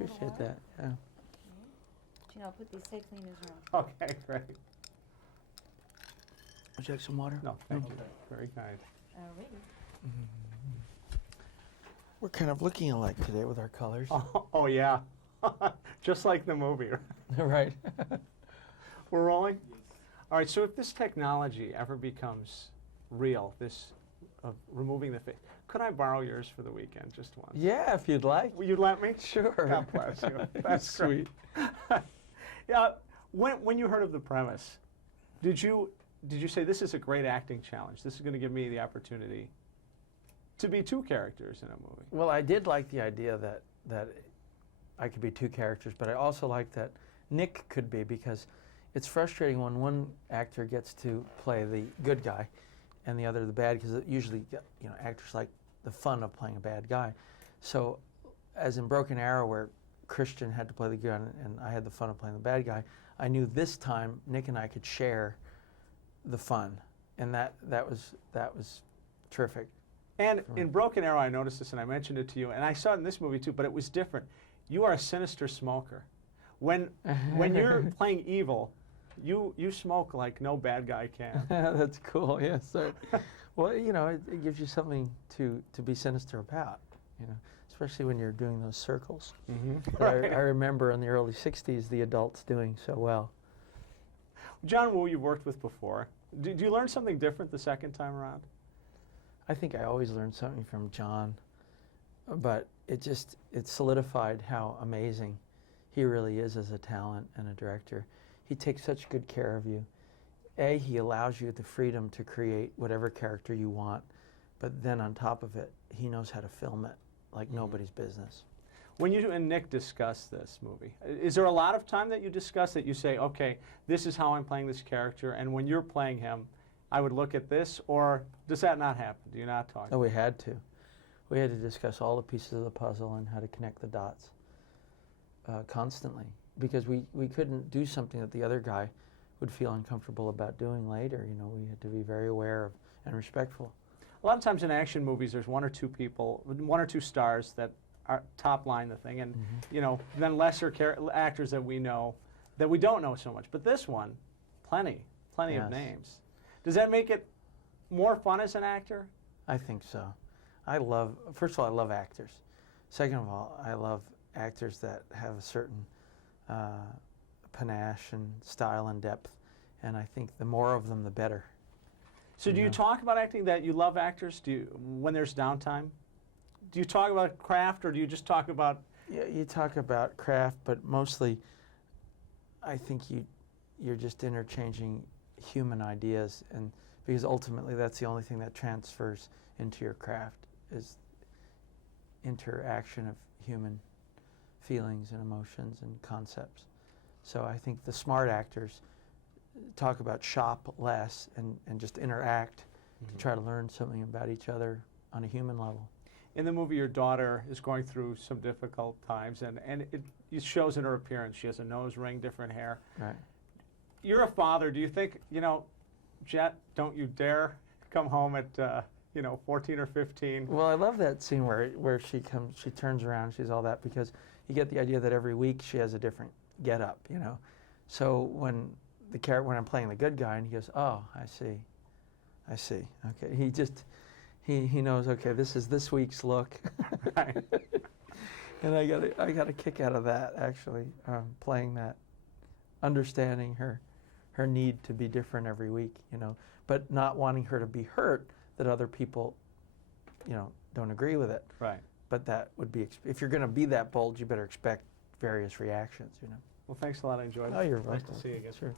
Appreciate that. Yeah. Gina, I'll put these safely in his room. Okay, great. Would you like some water? No, thank you. Very kind. Alrighty. We're kind of looking alike today with our colors. Oh yeah. Just like the movie. Right. We're rolling? Yes. All right, so if this technology ever becomes real, this of removing the face, could I borrow yours for the weekend, just once? Yeah, if you'd like. Will you let me? Sure. God bless you. That's sweet. Yeah, when you heard of the premise, did you say this is a great acting challenge? This is going to give me the opportunity to be two characters in a movie. Well, I did like the idea that I could be two characters, but I also like that Nick could be, because it's frustrating when one actor gets to play the good guy and the other the bad, because usually, you know, actors like the fun of playing a bad guy. So, as in Broken Arrow, where Christian had to play the good and I had the fun of playing the bad guy, I knew this time Nick and I could share the fun, and that was terrific. And in Broken Arrow, I noticed this, and I mentioned it to you, and I saw it in this movie too, but it was different. You are a sinister smoker. When you're playing evil, you smoke like no bad guy can. That's cool. Yes, sir. Well, you know, it gives you something to be sinister about. You know, especially when you're doing those circles. Mm-hmm. Right. I remember in the early '60s the adults doing so well. John Woo, you've worked with before. Did you learn something different the second time around? I think I always learned something from John, but it solidified how amazing he really is as a talent and a director. He takes such good care of you. He allows you the freedom to create whatever character you want, but then on top of it, he knows how to film it like nobody's business. When you and Nick discuss this movie, is there a lot of time that you discuss that you say, okay, this is how I'm playing this character, and when you're playing him, I would look at this, or does that not happen? Do you not talk? Oh, we had to. We had to discuss all the pieces of the puzzle and how to connect the dots constantly, because we couldn't do something that the other guy would feel uncomfortable about doing later. You know, we had to be very aware of and respectful. A lot of times in action movies, there's one or two stars that are top line the thing, and you know, then lesser actors that we know that we don't know so much. But this one, plenty Yes. of names. Does that make it more fun as an actor? I think so. First of all, I love actors. Second of all, I love actors that have a certain panache and style and depth, and I think the more of them, the better. So do you talk about acting, that you love actors? Do you, when there's downtime? Do you talk about craft, or do you just talk about... Yeah, you talk about craft, but mostly I think you're just interchanging human ideas, and because ultimately that's the only thing that transfers into your craft is interaction of human feelings and emotions and concepts. So I think the smart actors talk about shop less and just interact to try to learn something about each other on a human level. In the movie, your daughter is going through some difficult times, and it shows in her appearance. She has a nose ring, different hair. Right. You're a father. Do you think, you know, Jet, don't you dare come home at, 14 or 15? Well, I love that scene where she turns around, she's all that, because you get the idea that every week she has a different get-up, you know. So when I'm playing the good guy, and he goes, oh, I see, okay. He knows, okay, this is this week's look. Right. And I got a kick out of that, actually, playing that, understanding her need to be different every week, you know, but not wanting her to be hurt that other people, you know, don't agree with it. Right. But that would be, if you're going to be that bold, you better expect various reactions, you know. Well, thanks a lot. I enjoyed it. Oh, you're welcome. Nice to see you again. Sure.